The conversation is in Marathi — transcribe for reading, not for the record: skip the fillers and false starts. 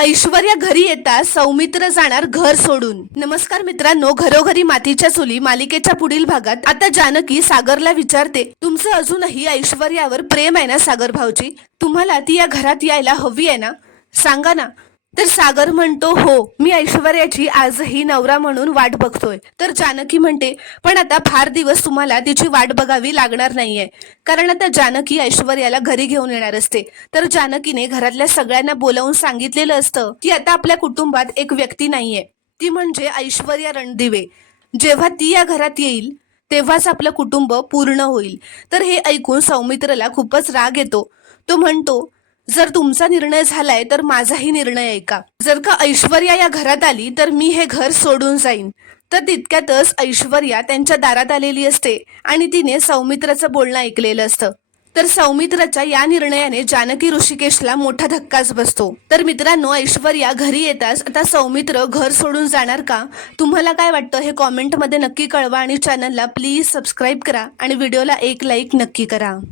ऐश्वर्या घरी येता सौमित्र जाणार घर सोडून। नमस्कार मित्रांनो, घरोघरी मातीच्या चुली मालिकेच्या पुढील भागात आता जानकी सागरला विचारते, तुमचं अजूनही ऐश्वर्यावर प्रेम आहे ना सागर भाऊजी? तुम्हाला ती या घरात यायला हवी आहे ना? सांगा ना। तर सागर म्हणतो, हो, मी ऐश्वर्याची आजही नवरा म्हणून वाट बघतोय। तर जानकी म्हणते, पण आता फार दिवस तुम्हाला तिची वाट बघावी लागणार नाहीये, कारण आता जानकी ऐश्वर्याला घरी घेऊन येणार असते। तर जानकीने घरातल्या सगळ्यांना बोलावून सांगितलेलं असतं की आता आपल्या कुटुंबात एक व्यक्ती नाहीये, ती म्हणजे ऐश्वर्या रणदिवे। जेव्हा ती या घरात येईल तेव्हाच आपलं कुटुंब पूर्ण होईल। तर हे ऐकून सौमित्रला खूपच राग येतो। तो म्हणतो, जर तुमचा निर्णय झालाय तर माझाही निर्णय ऐका। जर का ऐश्वर्या या घरात आली तर मी हे घर सोडून जाईन। तर तितक्यातच ऐश्वर्या त्यांच्या दारात आलेली असते आणि तिने सौमित्राचं बोलणं ऐकलेलं असतं। तर सौमित्राच्या या निर्णयाने जानकी ऋषिकेशला मोठा धक्काच बसतो। तर मित्रांनो, ऐश्वर्या घरी येताच आता सौमित्र घर सोडून जाणार का? तुम्हाला काय वाटतं हे कॉमेंटमध्ये नक्की कळवा आणि चॅनलला प्लीज सबस्क्राईब करा आणि व्हिडिओला एक लाईक नक्की करा।